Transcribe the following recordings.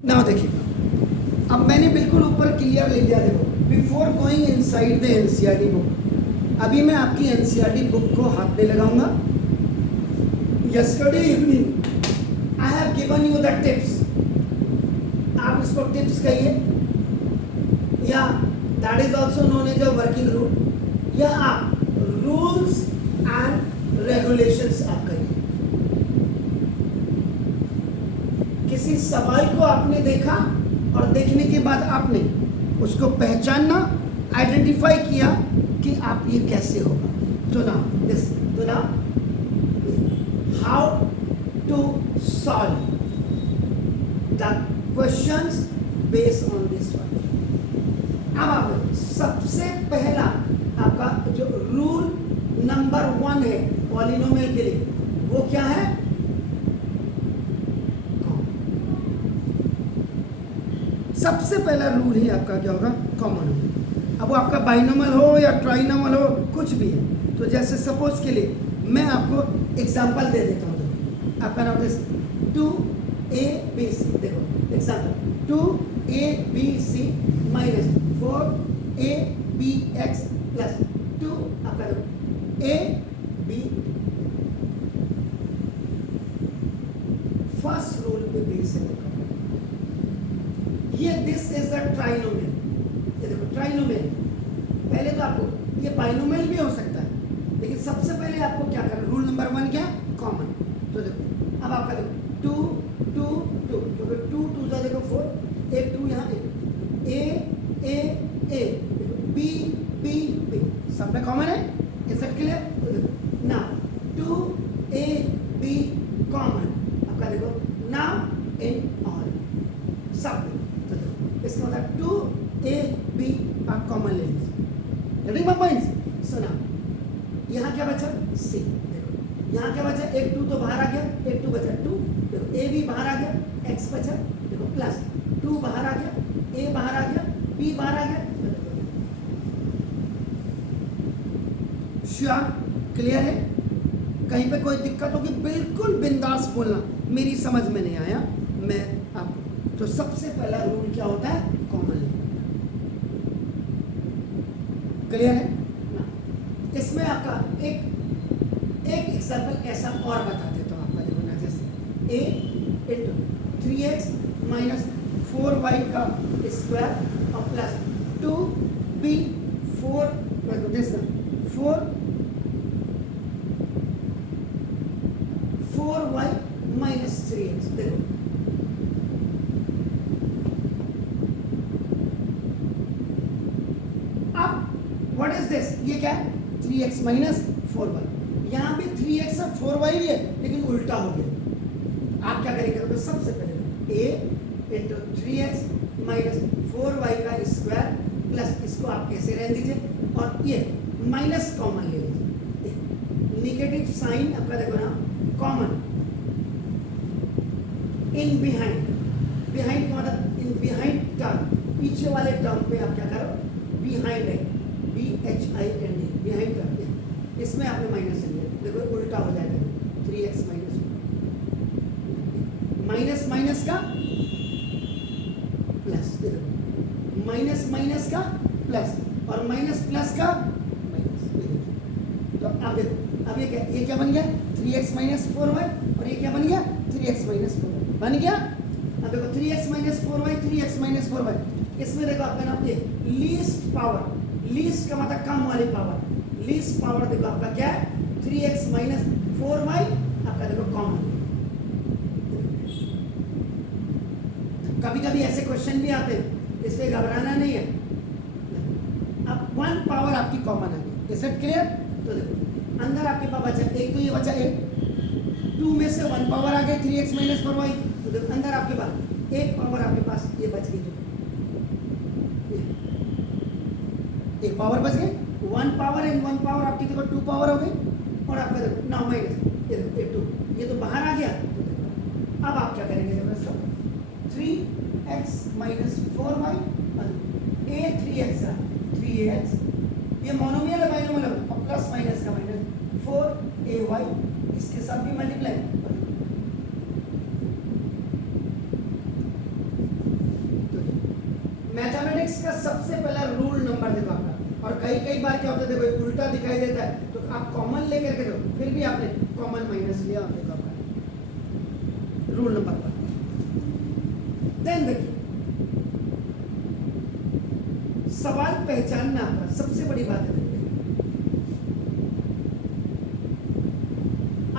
ना देखिए, अब मैंने बिल्कुल ऊपर क्लियर ले लिया। देखो, before going inside the NCERT book, अभी मैं आपकी एनसीईआरटी बुक को हाथ पे लगाऊंगा। Yesterday evening I have given you the tips, आप इसको टिप्स कहिए या that is also known as a working rule, या आप रूल्स एंड रेगुलेशंस आप कहिए। किसी सवाल को आपने देखा और देखने के बाद आपने उसको पहचानना, आइडेंटिफाई किया कि आप ये कैसे होगा। तो ना how to solve the questions based on this one. अब आप सबसे पहला आपका जो रूल नंबर 1 है पॉलिनोमियल के लिए, वो क्या है? सबसे पहला रूल ही आपका क्या होगा? कॉमन होगा। अब वो आपका बाइनोमियल हो या ट्राइनोमियल हो, कुछ भी है। तो जैसे सपोज के लिए मैं आपको एग्जांपल दे देता हूँ। आपका नाम है 2abc, देखो example 2abc minus 4abx plus 2 आपका ab। फर्स्ट रूल पे बेस है ये, दिस इज द ट्राइनोमियल। ये देखो ट्राइनोमियल, पहले तो आपको ये बाइनोमियल भी हो सकता है, लेकिन सबसे पहले आपको क्या करना, रूल नंबर 1 क्या? कॉमन। तो देखो अब आपका देखो 2 2 2, क्योंकि 2 2 जा देखो 4, एक 2 यहाँ ए बी बी बी, सब में कॉमन है। Is it clear? तो देखो नाउ 2ab कॉमन, आपका देखो नाउ इन ऑल सब। इसका मतलब 2ab आप कॉमन ले लीजिए। सुना, यहाँ क्या बचा? c। देखो यहाँ क्या बचा? एक 2 तो बाहर आ गया, एक 2 बचा 2। देखो a भी बाहर आ गया, x बचा, देखो प्लस 2 बाहर आ गया, a बाहर आ गया, b बाहर आ गया। श्योर? क्लियर है? कहीं पे कोई दिक्कत होगी बिल्कुल बिंदास बोलना, मेरी समझ में नहीं आया मैं आपको। तो सबसे पहला रूल क्या होता है? कॉमन। क्लियर है ना? इसमें आपका एक एग्जांपल ऐसा और बता देता हूं आपका। देखो ना, जैसे a into 3x minus 4y का स्क्वायर और plus 2b 4y minus 3x। देखो व्हाट इज दिस? ये क्या है? 3x minus 4y। यहाँ भी 3x और 4y भी है, लेकिन उल्टा हो गया। आप क्या करेंगे? तो सबसे पहले a into 3x minus 4y का स्क्वायर प्लस, इसको आप ऐसे रहने दीजिए और ये माइनस कॉमन ले लीजिए। निगेटिव साइन आपका देखो ना, कॉमन इन बिहाइंड। बिहाइंड का मतलब इन बिहाइंड टर्म, पीछे वाले टर्म पे आप क्या करो? बिहाइंड है, BHIND, बिहाइंड टर्म, इसमें आपने माइनस लिया। देखो उल्टा हो जाएगा, 3x माइनस माइनस का प्लस, देखो माइनस माइनस का प्लस और माइनस प्लस का माइनस। तो अब देखो, अब ये क्या बन गया? 3x माइनस 4y, और ये क्या बन गया? 3x माइनस 4y बन गया। अब देखो 3x minus 4y, 3x minus 4y, इसमें देखो आपका नाम ये लीस्ट पावर, लीस्ट का मतलब कम वाली पावर, लीस्ट पावर देखो आपका क्या है? 3x माइनस 4y, आपका देखो कॉमन। कभी कभी ऐसे क्वेश्चन भी आते हैं, इसमें घबराना नहीं है। अब 1 पावर आपकी कॉमन आ गई। Is it clear? तो देखो अंदर आपके पास बचा एक, तो ये बचा एक, 2 में से 1 पावर आ गई 3x माइनस 4y। तो देखो अंदर आपके पास एक पावर आपके पास ये बच गई, एक पावर बच गई। 1 पावर एंड 1 पावर आपकी देखो 2 पावर हो गई, और आपका देखो नाउ माइनस ये 2, ये तो बाहर आ गया। अब आप क्या करेंगे? देखो 3x minus 4y, a 3x 3ax, ये मोनोमियल है बाइनोमियल है, और प्लस माइनस का माइनस 4ay, इसके साथ भी मल्टीप्लाई। मैथमेटिक्स का सबसे पहला रूल नंबर देखो आपका, और कई कई बार क्या होता है देखो उल्टा दिखाई देता है, तो आप कॉमन लेकर के दो, फिर भी आपने कॉमन माइनस लिया और देखो आपका रूल नंबर 1। देन देखिए सवाल पहचानना आपका सबसे बड़ी बात है,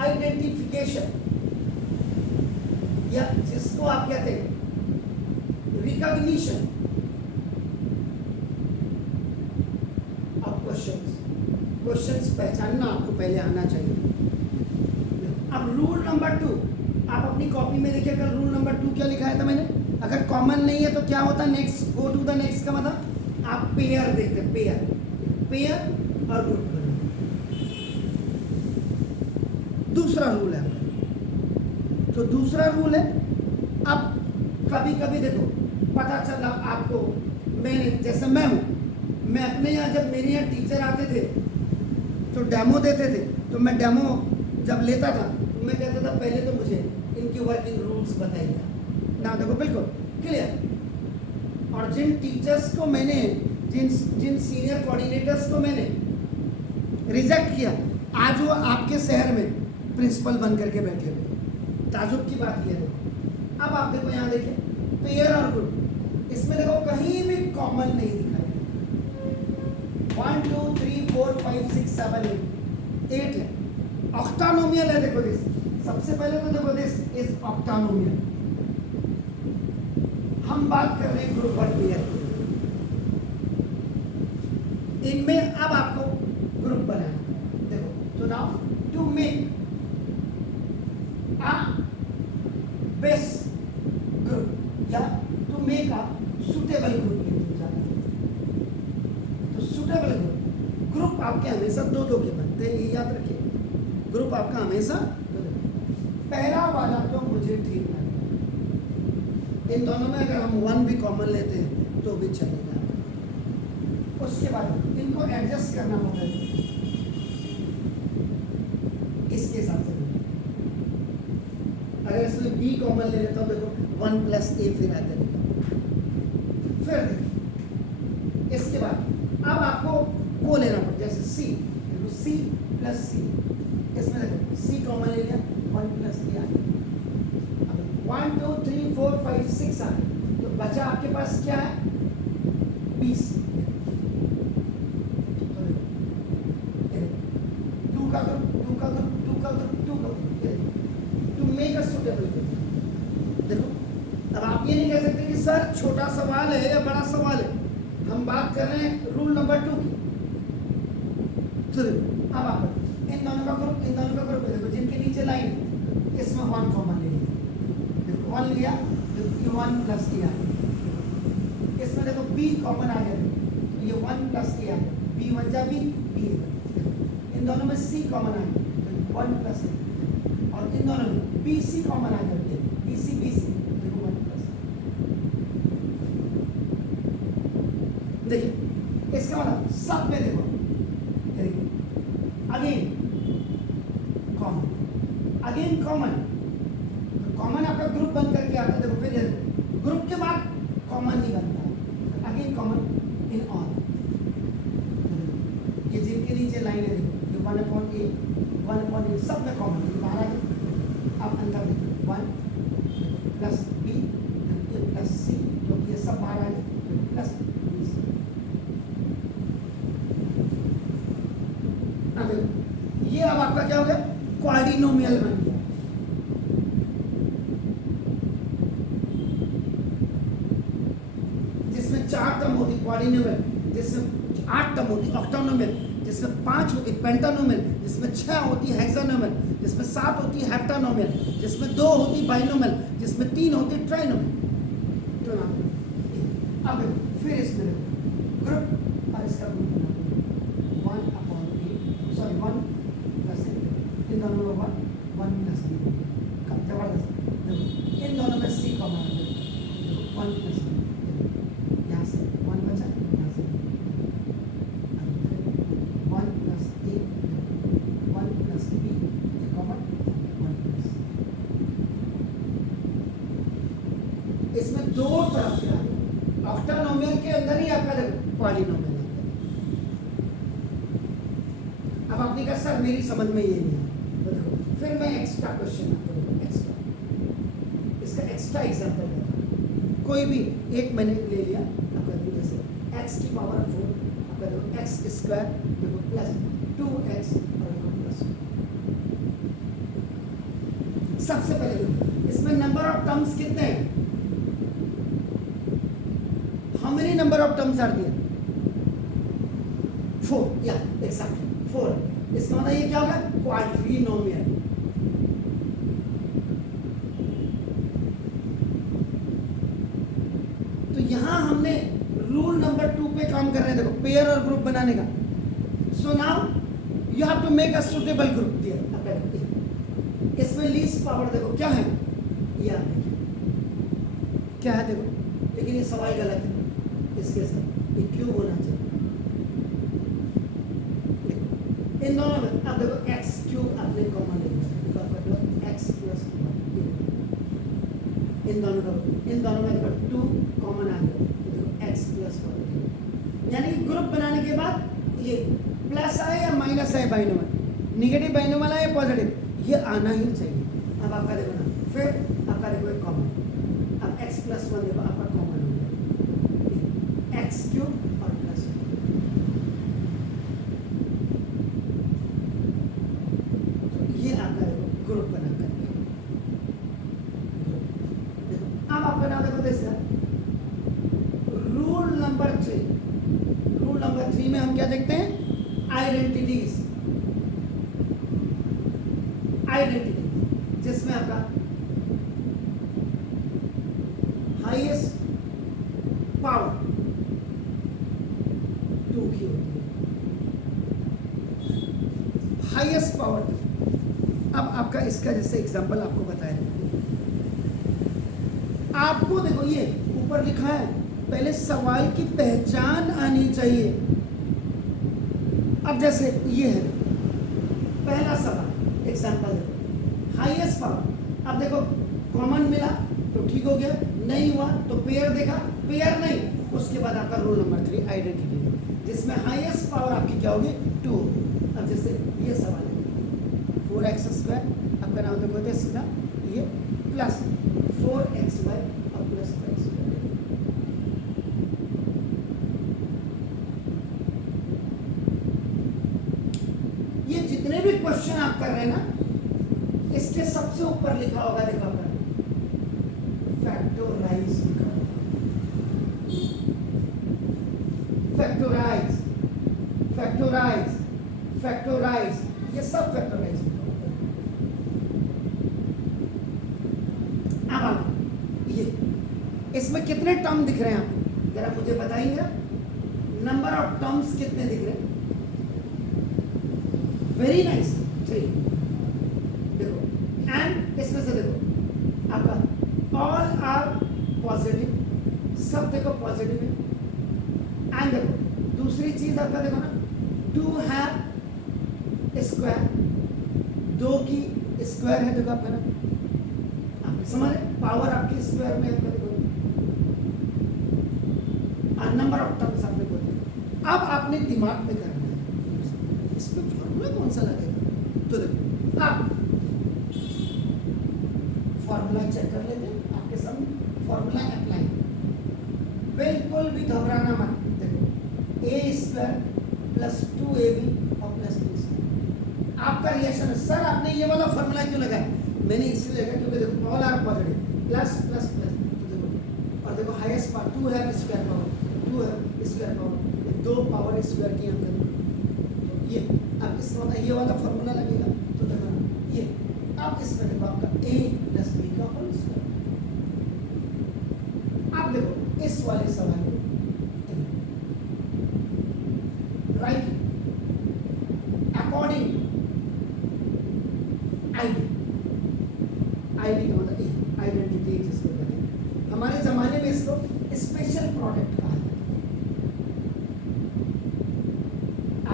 आइडेंटिफिकेशन, या जिसको आप कहते हैं रिकॉग्निशन ऑफ क्वेश्चंस पहचानना आपको पहले आना चाहिए। अब रूल नंबर 2 आप अपनी कॉपी में देखिए, अगर रूल नंबर 2 क्या लिखा है था मैंने, अगर कॉमन नहीं है तो क्या होता है next, go to the next का मतलब आप पेयर देखते हैं, पेयर और ग्रुप। दूसरा रूल है, तो दूसरा रूल है, अब कभी कभी देखो पता चला आपको, मैंने जैसे मैं हूँ, मैं अपने यहाँ जब मेरे यहाँ टीचर आते थे तो डेमो देते थे, तो मैं डेमो जब लेता था तो मैं कहता था पहले तो मुझे इनकी वर्किंग रूल्स बताइए ना, देखो बिल्कुल क्लियर। और जिन टीचर्स को मैंने, जिन सीनियर कोऑर्डिनेटर्स को मैंने रिजेक्ट किया, आज वो आपके शहर में प्रिंसिपल बन करके बैठे हुए, ताजुब की बात यह है। अब आप देखो यहाँ देखिए पेयर और ग्रुप, इसमें देखो कहीं भी कॉमन नहीं दिखाई, 1 2 3 4 5 6 7 8 है, ऑक्टानोमियल है। देखो दिस, सबसे पहले तो देखो दिस इज ऑक्टानोमियल, हम बात कर रहे हैं ग्रुप और पेयर, इनमें अब आपको ग्रुप बनाना। देखो तो now to make a best group या to make a suitable group, तो suitable ग्रुप आपके हमेशा दो के बनते हैं, ये याद रखिए, ग्रुप आपका हमेशा दो। पहला वाला तो मुझे ठीक लगेगा, इन दोनों में अगर हम 1 भी कॉमन लेते हैं तो भी चलेगा। उसके बाद इनको एडजस्ट करना होगा इसके हिसाब से, अगर इसमें बी कॉमन ले लेता हूँ देखो 1 + a फिर आ जाएगा। फिर देखिए इसके बाद अब आपको वो लेना पड़ता है, जैसे सी, सी + c, इसमें देखो सी कॉमन ले लिया, 1 + a आ गया। 1 2 3 4 5 6 आ गया, तो बचा आपके पास क्या है, b c। टू का ग्रुप, टू का ग्रुप, टू का ग्रुप, टू का group, to make a suitable group. देखो अब आप ये नहीं कह सकते कि सर छोटा सवाल है या बड़ा सवाल है, हम बात कर रहे हैं रूल नंबर 2 की। तो अब आप इन दोनों का ग्रुप, इन दोनों का ग्रुप देखो, जिनके नीचे लाइन है इसमें 1 कॉमन ले लिया, देखो 1 लिया तो ये 1 + a आ गया। इसमें देखो b कॉमन आ गया, ये 1 + a आ गया, b 1 जा b, b इन दोनों में c कॉमन आ गया, 1 + a, और इन दोनों में BC कॉमन आ करके BC देखो 1 + देखिए इसका मतलब सब में देखो अगेन कॉमन, कॉमन आपका ग्रुप बन करके आता है। देखो फिर ग्रुप के बाद कॉमन नहीं बनता, अगेन कॉमन इन ऑल, ये जिनके नीचे लाइन है देखो, ये 1/a सब में कॉमन बाहर आ गया। अब अंदर देखो 1 + b + c, तो ये सब बाहर आ गया, प्लस ये अब आपका क्या हो गया, क्वाड्रिनोमियल बन गया। जिसमें 4 टर्म होती क्वाड्रिनोमियल, जिसमें 8 टर्म होती ऑक्टानोमियल, जिसमें 5 होती पेंटानोमियल, जिसमें 6 होती हेक्सानोमियल, जिसमें 7 होती हेप्टानोमियल, जिसमें 2 होती बाइनोमियल, जिसमें 3 होती ट्राइनोमियल। तो अब फिर इसमें ग्रुप और इसका ग्रुप बना 1/a, सॉरी 1 + a, इन दोनों में 1 + b, कब जबरदस्त देखो, इन दोनों में c कॉमन है, देखो 1 + b, यहाँ से 1 बचा, यहाँ से 1 + a, 1 + b, कॉमन 1 + इसमें दो तरफ से ऑक्टानोमियल के अंदर ही आपका देखो पॉलिनोमियल आता है। अब आपने कहा सर मेरी समझ में ये नहीं है, तो देखो फिर मैं एक्स्ट्रा क्वेश्चन आपको दूंगा, एक्स्ट्रा, इसका एक्स्ट्रा एग्जांपल बताऊं। कोई भी एक मैंने ले लिया आपका देखो, जैसे x की पावर 4 आपका देखो x स्क्वायर देखो प्लस 2x और देखो प्लस। सबसे पहले देखो इसमें नंबर ऑफ टर्म्स कितने हैं, how many number of terms are there, 4, या एक्जेक्टली 4। इसका मतलब ये क्या होगा, क्वाड्रिनोमियल। तो यहां हमने रूल नंबर 2 पे काम कर रहे हैं, देखो पेयर और ग्रुप बनाने का। So now you have to make a suitable group there. इसमें लीस्ट पावर देखो क्या है, ये आप देखिए क्या है देखो, लेकिन ये सवाल गलत है, इसके साथ ये क्यों होना चाहिए। इन दोनों में अब देखो x क्यूब आपने कॉमन ले लिया, x प्लस 1, इन दोनों में देखो 2 कॉमन आ गया, देखो x प्लस 1। यानी ग्रुप बनाने के बाद ये प्लस आए या माइनस आए बाइनोमियल, निगेटिव बाइनोमियल आए या पॉजिटिव, ये आना ही चाहिए। अब आपका देखो ना, फिर आपका देखो एक कॉमन, अब x प्लस 1 देखो आपका कॉमन हो गया, x क्यूब और प्लस 1। ये आपका देखो ग्रुप बना करके, अब आपका नाम देखो जैसे रूल नंबर 3 में हम क्या देखते हैं, आइडेंटिटीज, जिसमें आपका हाईएस्ट पावर 2 की होती है, हाईएस्ट पावर। अब आपका इसका जैसे एग्जांपल आपको बताया, आपको देखो ये ऊपर लिखा है, पहले सवाल की पहचान आनी चाहिए। अब जैसे ये है पहला सवाल, एग्जांपल देखो हाईएस्ट पावर। अब देखो कॉमन मिला तो ठीक हो गया, नहीं हुआ तो पेयर देखा, पेयर नहीं, उसके बाद आपका रूल नंबर 3 आइडेंटिटी, जिसमें हाईएस्ट पावर आपकी क्या होगी 2। अब जैसे ये सवाल है 4x स्क्वायर, आपका नाम देखो तो सीधा ये प्लस 4xy और प्लस y स्क्वायर। ये जितने भी क्वेश्चन आप कर रहे हैं ना, इसके सबसे ऊपर लिखा होगा, देखो आपका फैक्टोराइज लिखा होगा, फैक्टोराइज फैक्टोराइज फैक्टोराइज, ये सब फैक्टोराइज लिखा होगा। अब ये इसमें कितने टर्म दिख रहे हैं आपको, जरा मुझे बताइएगा, नंबर ऑफ टर्म्स कितने दिख रहे हैं, वेरी नाइस 3। एंड इसमें से देखो आपका ऑल आर पॉजिटिव, सब देखो पॉजिटिव है। एंड देखो दूसरी चीज आपका देखो ना, 2 है स्क्वायर, 2 की स्क्वायर है, देखो आपका ना, आप समझ रहे, पावर आपकी स्क्वायर में आपका देखो, और नंबर ऑफ टर्म्स आपने बोले। अब आपने दिमाग में करना है, इसमें फॉर्मूला कौन सा लगेगा, तो देखो आप फॉर्मूला चेक कर लेते हैं, आपके सामने फॉर्मूला अप्लाई, बिल्कुल भी घबराना मत। देखो ए स्क्वायर प्लस 2ab और प्लस 2c। आपका रिएक्शन है सर आपने ये वाला फॉर्मूला क्यों लगाया, मैंने इसलिए लगाया क्योंकि देखो all are positive, plus plus plus, तो देखो और देखो हाईएस्ट पावर 2 है स्क्वायर पावर, 2 है स्क्वायर पावर, 2 पावर स्क्वायर की हम करेंगे, तो ये अब इसका ये वाला फॉर्मूला लगेगा, तो देखो ये अब इसमें देखो आपका a प्लस b का होल स्क्वायर। अब देखो इस वाले सवाल को राइट अकॉर्डिंग आईडी, आईडी का मतलब आइडेंटिटी जिसको कहते हैं, हमारे जमाने में इसको स्पेशल प्रोडक्ट कहा जाता है,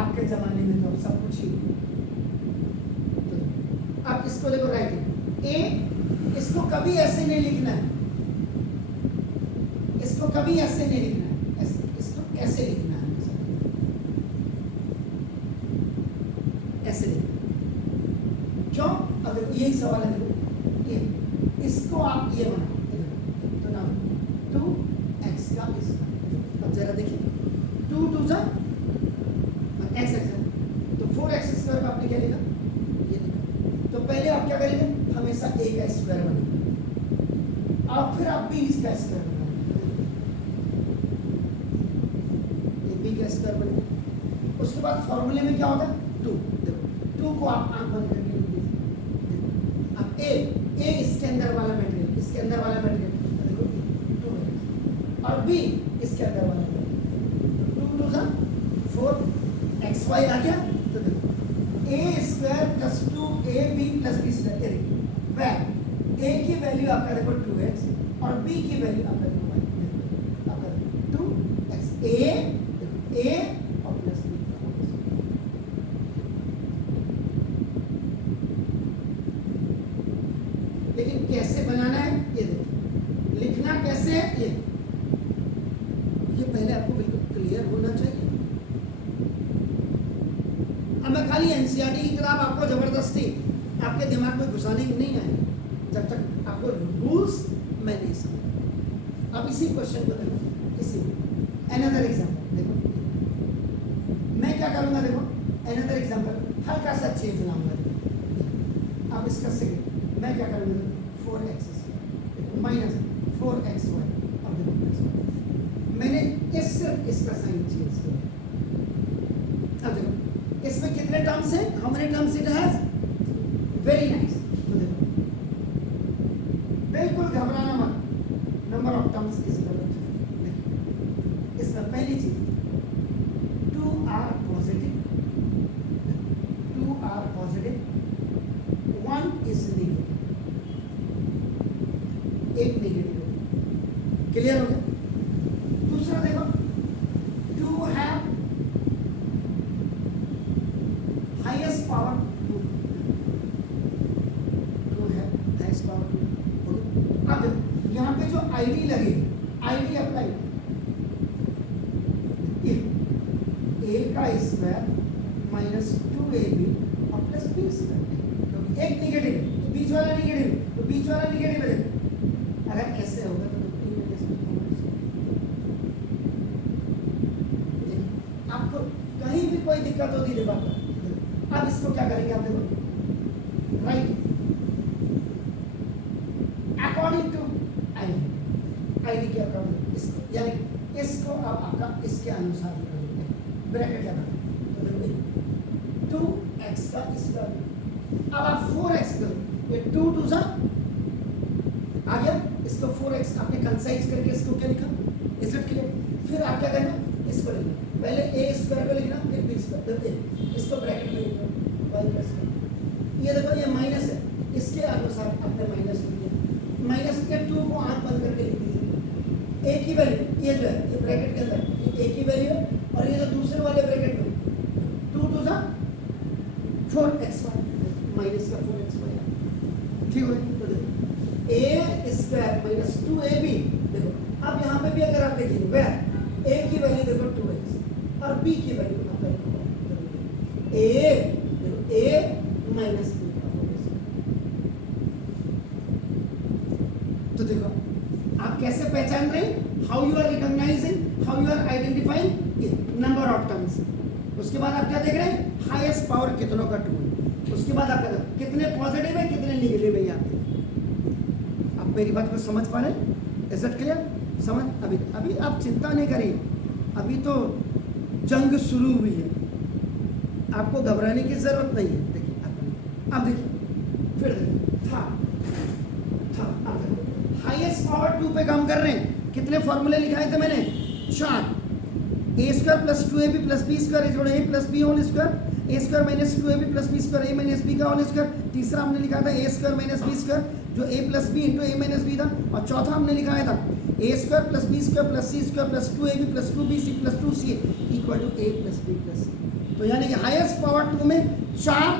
आपके जमाने में तो सब कुछ ही। अब इसको देखो राइट ए, इसको कभी ऐसे नहीं लिखना है, इसको कभी ऐसे नहीं लिखना है, ऐसे, इसको ऐसे लिखना है, ऐसे लिखना है। क्यों? अगर यही सवाल है, देखो ये, इसको आप ये बनाओ तो ना 2x का स्क्वायर। अब जरा देखिए 2 2 जा x x तो 4x स्क्वायर का आपने क्या लिखा, ये लिखा। तो पहले आप क्या करेंगे, हमेशा a का स्क्वायर बनाएंगे और फिर आप b का स्क्वायर बनाएंगे, ये b का स्क्वायर बनेगा। उसके बाद फॉर्मूले में क्या होता है 2, देखो 2 को आप आंख बंद करके लिख दीजिए। अब a इसके अंदर वाला मटेरियल, इसके अंदर वाला मटेरियल देखो 2 है और b इसके अंदर वाला 2 2 जा 4 xy आ गया। तो देखो a square plus 2ab plus b square, where a की वैल्यू आपका देखो 2x और b की वैल्यू आपका देखो आपका 2x, a और प्लस b। लेकिन कैसे बनाना है ये देखिए, लिखना कैसे है ये पहले आपको बिल्कुल क्लियर होना चाहिए। अब मैं खाली एनसीईआरटी की किताब आपको जबरदस्ती आपके दिमाग में घुसाने की नहीं आएगी जब तक आपको रूल्स मैं नहीं समझा। अब इसी क्वेश्चन को देखो, इसी अनदर एग्जांपल देखो, मैं क्या करूंगा, देखो अनदर एग्जांपल हल्का सा चेंज लाऊंगा। अब इसका सेकंड मैं क्या करूंगा, 4x माइनस 4xy। अब देखो मैंने सिर्फ इसका साइन चेंज किया। अब देखो इसमें कितने टर्म्स हैं, how many terms it has, very nice. तो देखो बिल्कुल घबराना मत, number of terms is equal to, इसमें पहली चीज 2 आर पॉजिटिव, 1 इज नेगेटिव, एक नेगेटिव। क्लियर हो गया? दूसरा देखो 2 है हाईएस्ट पावर 2, 2 है हाईएस्ट पावर 2। अब यहाँ पे जो आईडी लगेगी, आईडी अप्लाई a का स्क्वायर माइनस 2ab और प्लस b स्क्वायर, क्योंकि एक नेगेटिव तो बीच वाला नेगेटिव, तो बीच वाला नेगेटिव है। अगर ऐसे होगा तो आपको कहीं भी कोई दिक्कत होती है बात। अब इसको क्या करेंगे, आप देखो राइट अकॉर्डिंग टू आईडी के अकॉर्डिंग इसको, यानी इसको अब आपका इसके अनुसार ब्रैकेट लगाना। तो देखो 2x का स्क्वायर, अब आप 4x करो, ये 2 2 सा आ गया, इसको 4x आपने कंसाइज करके इसको क्या लिखा, इज इट क्लियर? फिर आप क्या करना, इसको लिखना, पहले a स्क्वायर को लिखना, फिर b स्क्वायर, इसको ब्रैकेट में लिखना y प्लस। ये देखो ये माइनस है, इसके अनुसार आपने माइनस लिख दिया, माइनस के 2 को आंख बंद करके लिख दीजिए। a की वैल्यू ये जो है ये ब्रैकेट के अंदर a की वैल्यू है, और ये जो दूसरे वाले ब्रैकेट में 2 2 सा 4xy माइनस का 4xy, ठीक है? तो देखो a स्क्वायर माइनस 2ab, देखो अब यहाँ पे भी अगर आप देखेंगे वेयर a की वैल्यू देखो 2x और b की वैल्यू आपका a माइनस b। तो देखो आप कैसे पहचान रहे हैं, how you are recognizing, how you are identifying number of terms. उसके बाद आप क्या देख रहे हैं, हाईएस्ट पावर कितनों का 2 है। उसके बाद आप कितने पॉजिटिव है कितने नेगेटिव है, यहाँ पे आप मेरी बात को समझ पा रहे हैं? Is it clear? समझ? अभी अभी आप चिंता नहीं करिए, अभी तो जंग शुरू हुई है, आपको घबराने की जरूरत नहीं है। देखिए अब देखिए फिर था हाईएस्ट पावर 2 पे काम कर रहे हैं। कितने फॉर्मूले लिखाए थे मैंने, 4। a square plus 2ab plus b square is equal to a plus b whole square, a square minus 2ab plus b square a minus b का होल स्क्वायर। तीसरा हमने लिखा था a square minus b square जो a plus b into a minus b था, और चौथा हमने लिखाया था a square plus b square plus c square plus 2ab plus 2bc plus 2c equal to a plus b plus c। तो यानी कि हाईएस्ट पावर 2 में 4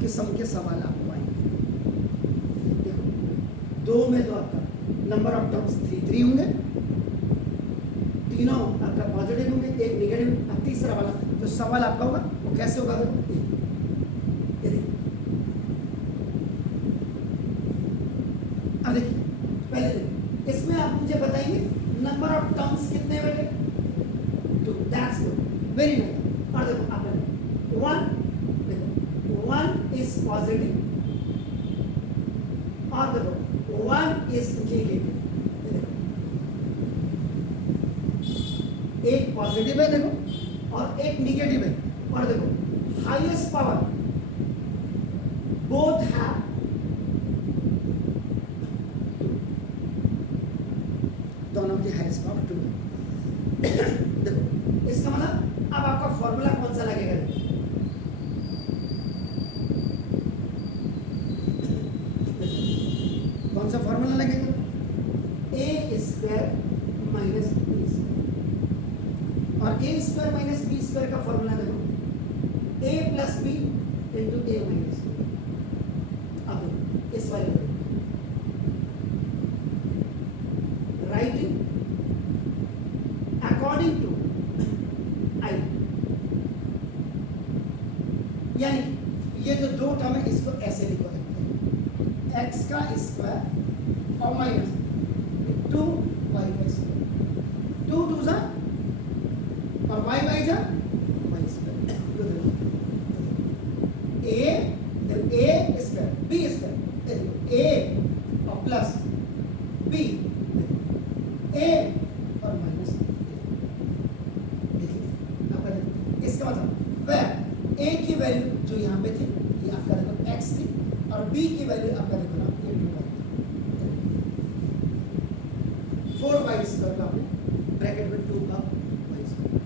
किस्म के सवाल आपको आएंगे। देखो 2 में तो आपका नंबर ऑफ टर्म्स 3 होंगे, तीनों आपका पॉजिटिव होंगे, एक नेगेटिव। अब तीसरा वाला जो सवाल आपका होगा वो कैसे होगा, ये देखिए। अब देखिए पहले देखिए, इसमें आप मुझे बताइए नंबर ऑफ टर्म्स कितने बेटे, 2, दैट्स गुड, वेरी नाइस। और देखो आपने 1, देखो 1 इज पॉजिटिव और देखो 1 इज नेगेटिव। एक पॉजिटिव है देखो और एक नेगेटिव है। और देखो हाईएस्ट पावर बोथ हैव, दोनों की हाईएस्ट पावर 2 है। देखो इसका मतलब अब आपका फॉर्मूला कौन सा लगेगा, कौन सा फॉर्मूला लगेगा, a square minus B square. और a square minus B square का फॉर्मूला देखो a plus B into A minus B. अब इस वाले राइटिंग अकॉर्डिंग टू आई, यानी ये जो दो टर्म है इसको ऐसे लिखो, x का स्क्वायर और माइनस 2y का स्क्वायर, 2 2 जा और y जा y square. a square b square, a और प्लस b, a और माइनस। देखिए आपका इसका मतलब वह a की वैल्यू जो यहाँ पे थी ये आपका देखो x थी और b की वैल्यू आपका देखो ना ये 4y स्क्वायर का आपने ब्रैकेट में 2 का y स्क्वायर।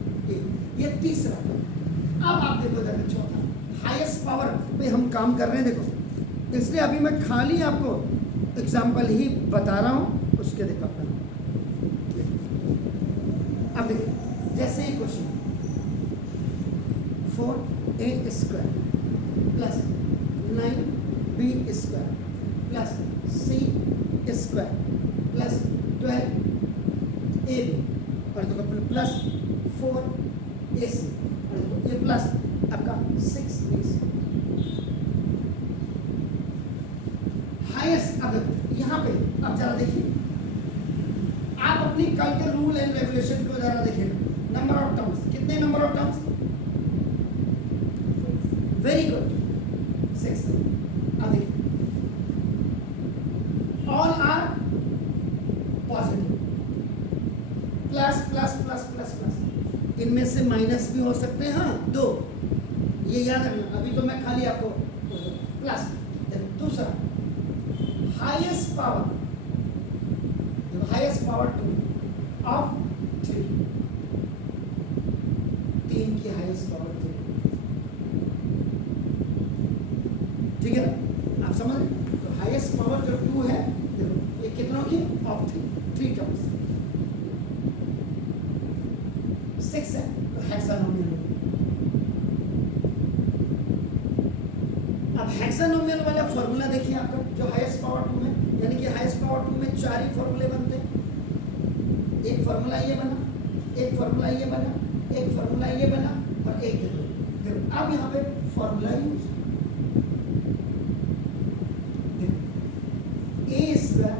ये तीसरा। अब आप देखो जरा चौथा हाईएस्ट पावर पे हम काम कर रहे हैं देखो, इसलिए अभी मैं खाली आपको एग्जांपल ही बता रहा हूँ, उसके देखो अपना। अब देखिए जैसे ही question 4a square plus 9b square plus c square plus 12ab और देखो प्लस 4ac और देखो ये प्लस आपका 6ac हाईएस्ट। अब यहाँ पे अब जरा देखिए, आप अपनी कल के रूल एंड रेगुलेशन को जरा देखिए। नंबर ऑफ टर्म्स कितने, number of terms very good 6। अब देखिए all are positive, plus plus plus plus plus, इनमें से माइनस भी हो सकते हैं, हाँ 2, ये याद रखना। अभी तो मैं खाली आपको प्लस। दूसरा हाईएस्ट पावर 2 ऑफ 3, 3 की हाईएस्ट पावर 3, ठीक है ना, आप समझ रहे? तो हाईएस्ट पावर जो 2 है देखो ये कितनों की, ऑफ 3 टर्म्स। 6 है तो हेक्सानोमियल। अब हेक्सानोमियल वाला फॉर्मूला देखिए आपका, जो हाईएस्ट पावर 2 में, यानी कि हाईएस्ट पावर 2 में 4 ही फॉर्मूले बनते हैं। एक फॉर्मूला ये बना, एक फॉर्मूला ये बना, एक फॉर्मूला ये बना और एक देखो। अब यहाँ पे फॉर्मूला यूज a स्क्वायर,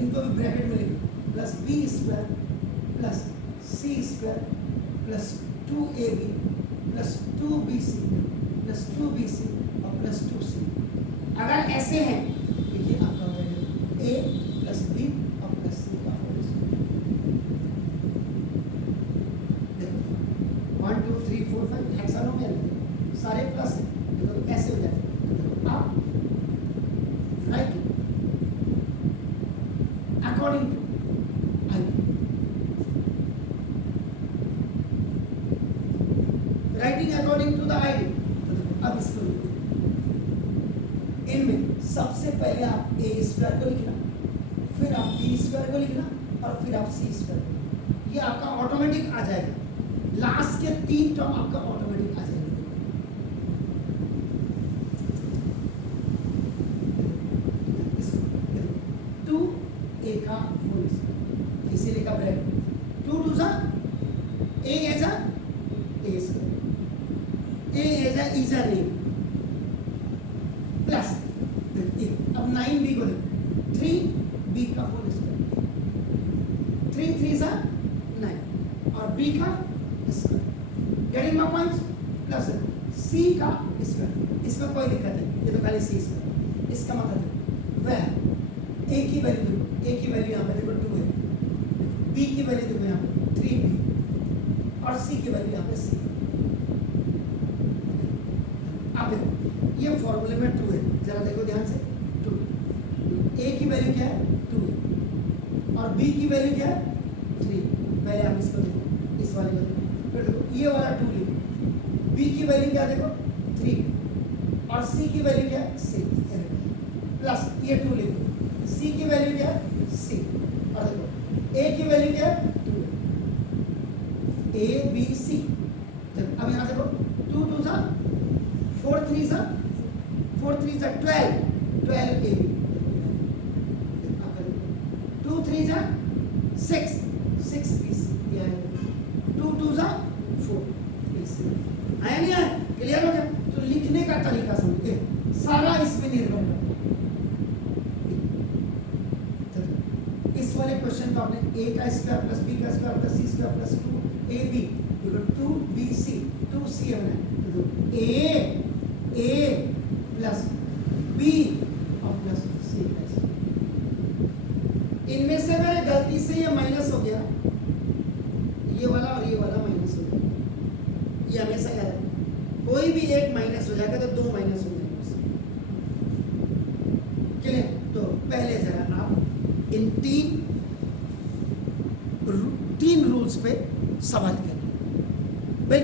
इनको भी ब्रैकेट में लिखो, plus b square plus c square plus 2ab plus 2bc plus 2bc और प्लस 2c। अगर ऐसे हैं तो ये आपका वैल्यू a प्लस b और प्लस c का होल स्क्वायर। देखो 1 2 3 4 5 हेक्सानोमियल सारे प्लस हैं, देखो ऐसे हो जाते हैं। आप right according to I, writing according to the ID. अब इसको इनमें सबसे पहले आप a स्क्वायर को लिखना, फिर आप b स्क्वायर को लिखना और फिर आप c स्क्वायर को लिखना। ये आपका ऑटोमेटिक आ जाएगा, लास्ट के 3 टर्म आपका ऑटोमेटिक आ जाएगा। 2a का होल स्क्वायर, इसीलिए का ब्रैकेट 2 2 सा A as a A square. A as a is a name. Plus अब 9b को देखो 3b का होल स्क्वायर 3 3 सा 9 और b का square getting my points plus c का स्क्वायर इसमें कोई दिक्कत नहीं ये तो खाली c स्क्वायर इसका मतलब वह a की वैल्यू देखो a की वैल्यू यहाँ पे देखो 2 है b की वैल्यू देखो यहाँ पे 3b और c की वैल्यू यहाँ पे c अब देखो ये फॉर्मूले में 2 है जरा देखो ध्यान से 2 a की वैल्यू क्या है 2 है और b की वैल्यू क्या है 3 पहले आप इसको देखो इस वाले को देखो फिर देखो ये वाला 2 लिखो b की वैल्यू क्या देखो 3 और c की वैल्यू क्या है 6 प्लस ये 2 लिखो c की वैल्यू क्या है 6 और देखो a की वैल्यू क्या है 2 a b c अब यहाँ देखो 2 2 सा 4 3 सा 4 3 सा 12 12 a 2 3 सा 6 6 b c ये है 2 2 सा 4 b c आया नहीं आया क्लियर हो गया तो लिखने का तरीका समझिए सारा इसमें निर्भर करता है इस वाले क्वेश्चन को आपने a का स्क्वायर प्लस b का square plus c square plus 2ab 2bc 2c है a प्लस b और प्लस c प्लस इनमें से मेरे गलती से ये माइनस हो गया ये वाला और ये वाला माइनस हो गया ये हमेशा याद रखना कोई भी एक माइनस हो जाएगा तो 2 माइनस हो जाएगा क्लियर तो पहले जरा आप इन तीन रूल्स पे सवाल करिए बिल्कुल